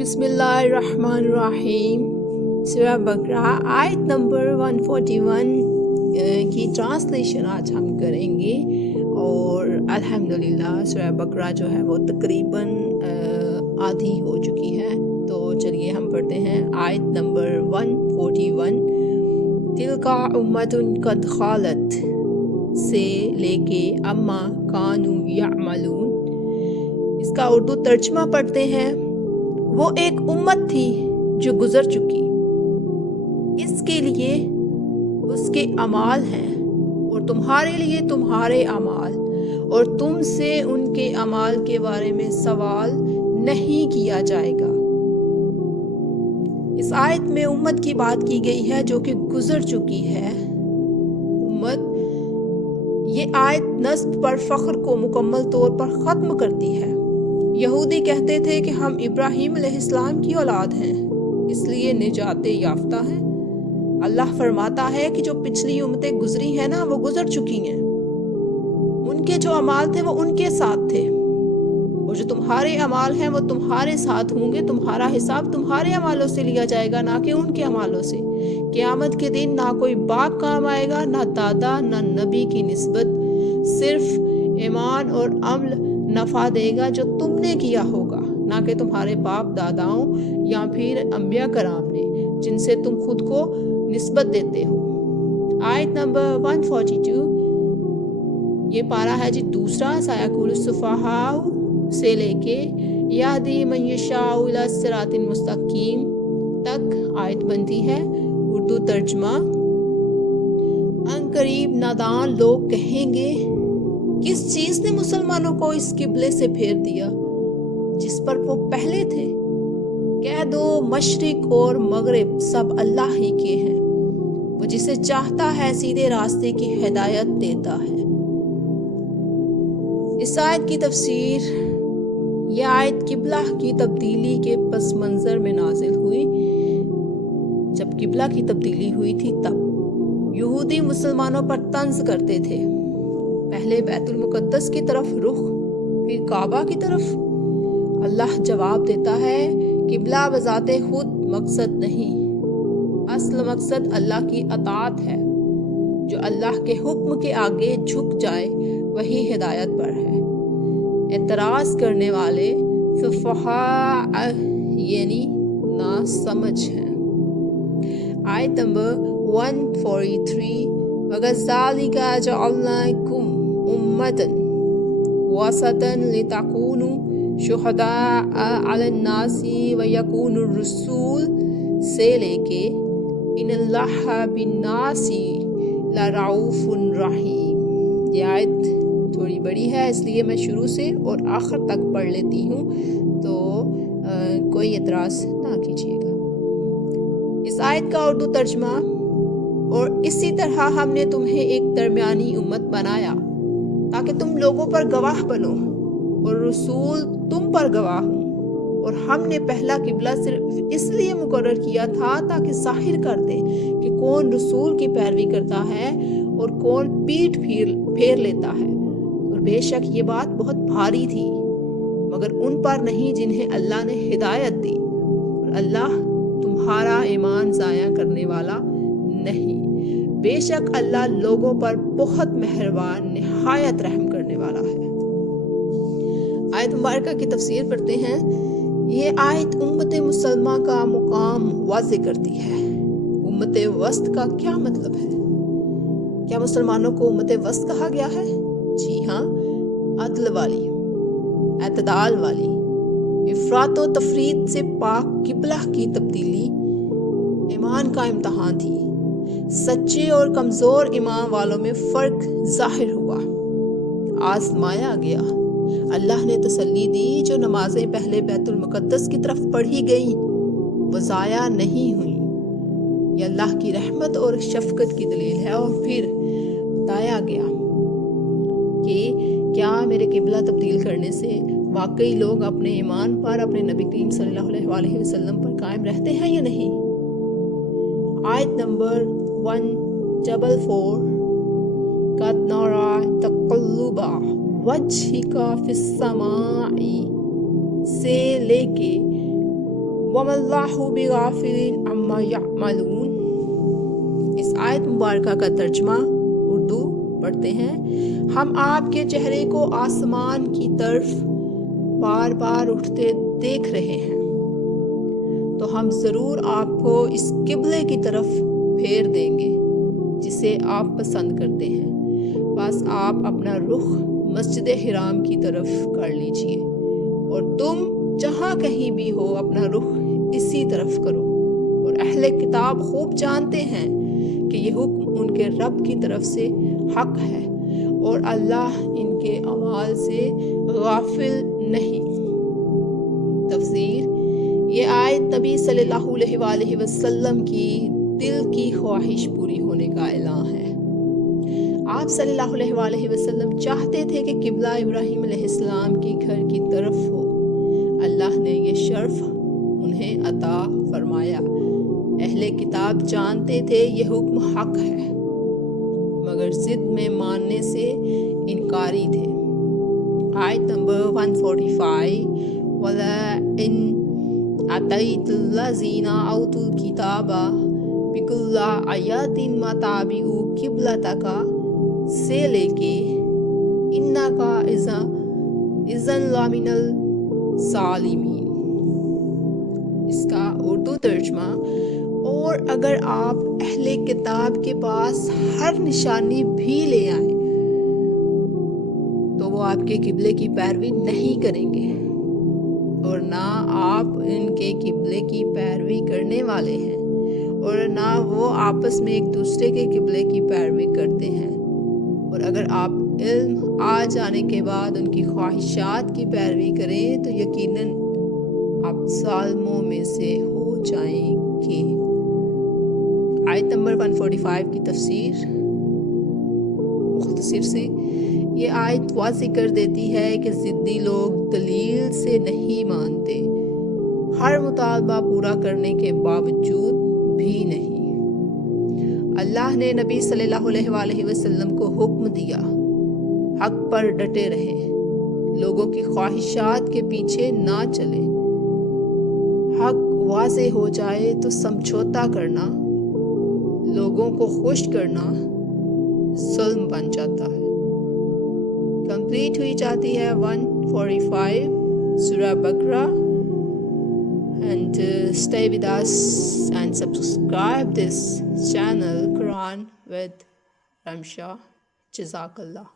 بسم اللہ الرحمن الرحیم۔ سورہ بقرہ آیت نمبر 141 کی ٹرانسلیشن آج ہم کریں گے، اور الحمدللہ سورہ بقرہ جو ہے وہ تقریباً آدھی ہو چکی ہے۔ تو چلیے ہم پڑھتے ہیں آیت نمبر 141۔ تلکا امۃ قد خالت سے لے کے اما کانوا یعملون، اس کا اردو ترجمہ پڑھتے ہیں۔ وہ ایک امت تھی جو گزر چکی، اس کے لیے اس کے اعمال ہیں اور تمہارے لیے تمہارے اعمال، اور تم سے ان کے اعمال کے بارے میں سوال نہیں کیا جائے گا۔ اس آیت میں امت کی بات کی گئی ہے جو کہ گزر چکی ہے۔ امت، یہ آیت نسب پر فخر کو مکمل طور پر ختم کرتی ہے۔ یہودی کہتے تھے کہ ہم ابراہیم علیہ السلام کی اولاد ہیں، اس لیے نجات یافتہ ہیں۔ اللہ فرماتا ہے کہ جو پچھلی امتیں گزری ہیں نا، وہ گزر چکی ہیں، ان کے جو اعمال تھے وہ ان کے ساتھ تھے، اور جو تمہارے اعمال ہیں وہ تمہارے ساتھ ہوں گے۔ تمہارا حساب تمہارے اعمالوں سے لیا جائے گا، نہ کہ ان کے اعمالوں سے۔ قیامت کے دن نہ کوئی باپ کام آئے گا، نہ دادا، نہ نبی کی نسبت، صرف ایمان اور عمل نفع دے گا جو تم نے کیا ہوگا، نہ کہ تمہارے باپ داداؤں یا پھر انبیاء کرام نے جن سے تم خود کو نسبت دیتے ہو۔ آیت نمبر 142، یہ پارہ ہے جی دوسرا، سیقول السفہاء سے لے کے یہدی من یشاء الی صراط مستقیم تک آیت بنتی ہے۔ اردو ترجمہ: ان قریب نادان لوگ کہیں گے، کس چیز نے مسلمانوں کو اس قبلے سے پھیر دیا جس پر وہ پہلے تھے؟ کہہ دو مشرق اور مغرب سب اللہ ہی کے ہیں، وہ جسے چاہتا ہے سیدھے راستے کی ہدایت دیتا ہے۔ اس آیت کی تفسیر: یہ آیت قبلہ کی تبدیلی کے پس منظر میں نازل ہوئی۔ جب قبلہ کی تبدیلی ہوئی تھی تب یہودی مسلمانوں پر طنز کرتے تھے، پہلے بیت المقدس کی طرف رخ، پھر کعبہ کی طرف۔ اللہ جواب دیتا ہے، قبلہ بذات خود مقصد نہیں، اصل مقصد اللہ کی اطاعت ہے۔ جو اللہ کے حکم کے آگے جھک جائے وہی ہدایت پر ہے۔ اعتراض کرنے والے سفہاء یعنی ناسمجھ ہیں۔ آیت نمبر 143، وَكَذَلِكَ جَعَلْنَاكُمْ أُمَّةً وَسَطًا لِتَكُونُوا شُهَدَاءَ عَلَى النَّاسِ وَيَكُونَ الرَّسُولُ سے لے کے إِنَّ اللَّهَ بِالنَّاسِ لَرَءُوفٌ رَحِيمٌ۔ یہ آیت تھوڑی بڑی ہے، اس لیے میں شروع سے اور آخر تک پڑھ لیتی ہوں، تو کوئی اعتراض نہ کیجیے گا۔ اس آیت کا اردو ترجمہ: اور اسی طرح ہم نے تمہیں ایک درمیانی امت بنایا تاکہ تم لوگوں پر گواہ بنو اور رسول تم پر گواہ ہوں، اور ہم نے پہلا قبلہ صرف اس لیے مقرر کیا تھا تاکہ ظاہر کر دیں کہ کون رسول کی پیروی کرتا ہے اور کون پیٹھ پھیر لیتا ہے، اور بے شک یہ بات بہت بھاری تھی مگر ان پر نہیں جنہیں اللہ نے ہدایت دی، اور اللہ تمہارا ایمان ضائع کرنے والا نہیں، بے شک اللہ لوگوں پر بہت مہربان نہایت رحم کرنے والا ہے۔ آیت مبارکہ کی تفسیر پڑھتے ہیں۔ یہ آیت امت مسلمہ کا مقام واضح کرتی ہے۔ امت وسط کا کیا مطلب ہے؟ کیا مسلمانوں کو امت وسط کہا گیا ہے؟ جی ہاں، عدل والی، اعتدال والی، افراط و تفریط سے پاک قبلہ کی تبدیلی ایمان کا امتحان تھی۔ سچے اور کمزور ایمان والوں میں فرق ظاہر ہوا، آزمایا گیا۔ اللہ نے تسلی دی، جو نمازیں پہلے بیت المقدس کی طرف پڑھی گئیں وہ ضائع نہیں ہوئیں۔ یہ اللہ کی رحمت اور شفقت کی دلیل ہے۔ اور پھر بتایا گیا کہ کیا میرے قبلہ تبدیل کرنے سے واقعی لوگ اپنے ایمان پر، اپنے نبی کریم صلی اللہ علیہ وسلم پر قائم رہتے ہیں یا نہیں۔ آیت نمبر 144، قَدْ نَرَىٰ تَقَلُّبَ وَجْهِكَ فِي السَّمَاءِ سے لے کے وَمَا اللَّهُ بِغَافِلٍ عَمَّا يَعْمَلُونَ۔ اس آیت مبارکہ کا ترجمہ اردو پڑھتے ہیں۔ ہم آپ کے چہرے کو آسمان کی طرف بار بار اٹھتے دیکھ رہے ہیں، تو ہم ضرور آپ کو اس قبلے کی طرف پھیر دیں گے جسے آپ پسند کرتے ہیں، بس آپ اپنا رخ مسجد حرام کی طرف کر لیجئے اور تم جہاں کہیں بھی ہو اپنا رخ اسی طرف کرو۔ اور اہل کتاب خوب جانتے ہیں کہ یہ حکم ان کے رب کی طرف سے حق ہے اور اللہ ان کے اعمال سے غافل نہیں۔ تفسیر: یہ آیت نبی صلی اللہ علیہ وآلہ وسلم کی دل کی خواہش پوری ہونے کا اعلان ہے۔ آپ صلی اللہ علیہ وآلہ وسلم چاہتے تھے کہ قبلہ ابراہیم علیہ السلام کے گھر کی طرف ہو۔ اللہ نے یہ شرف انہیں عطا فرمایا۔ اہل کتاب جانتے تھے یہ حکم حق ہے، مگر ضد میں ماننے سے انکاری تھے۔ آیت نمبر 145: وَلَئِنْ أَتَيْتَ الَّذِينَ أُوتُوا الْكِتَابَ بِكُلِّ آیَةٍ مَا تَتَّبِعُوا قِبْلَتَكَ سے لے کے إِنَّكَ إِذًا لَمِنَ الظَّالِمِينَ۔ اس کا اردو ترجمہ: اور اگر آپ اہل کتاب کے پاس ہر نشانی بھی لے آئیں تو وہ آپ کے قبلے کی پیروی نہیں کریں گے، اور نہ آپ ان کے قبلے کی پیروی کرنے والے ہیں، اور نہ وہ آپس میں ایک دوسرے کے قبلے کی پیروی کرتے ہیں، اور اگر آپ علم آ جانے کے بعد ان کی خواہشات کی پیروی کریں تو یقیناً آپ ظالموں میں سے ہو جائیں گے۔ آیت نمبر 145 کی تفسیر مختصر سے: یہ آیت واضح کر دیتی ہے کہ ضدی لوگ دلیل سے نہیں مانتے، ہر مطالبہ پورا کرنے کے باوجود بھی نہیں۔ اللہ نے نبی صلی اللہ علیہ وآلہ وسلم کو حکم دیا حق پر ڈٹے رہیں، لوگوں کی خواہشات کے پیچھے نہ چلیں۔ حق واضح ہو جائے تو سمجھوتا کرنا، لوگوں کو خوش کرنا ظلم بن جاتا ہے۔ کمپلیٹ ہوئی جاتی ہے 145 سورہ بقرہ۔ And stay with us and subscribe this channel Quran with Ramsha. Jazakallah.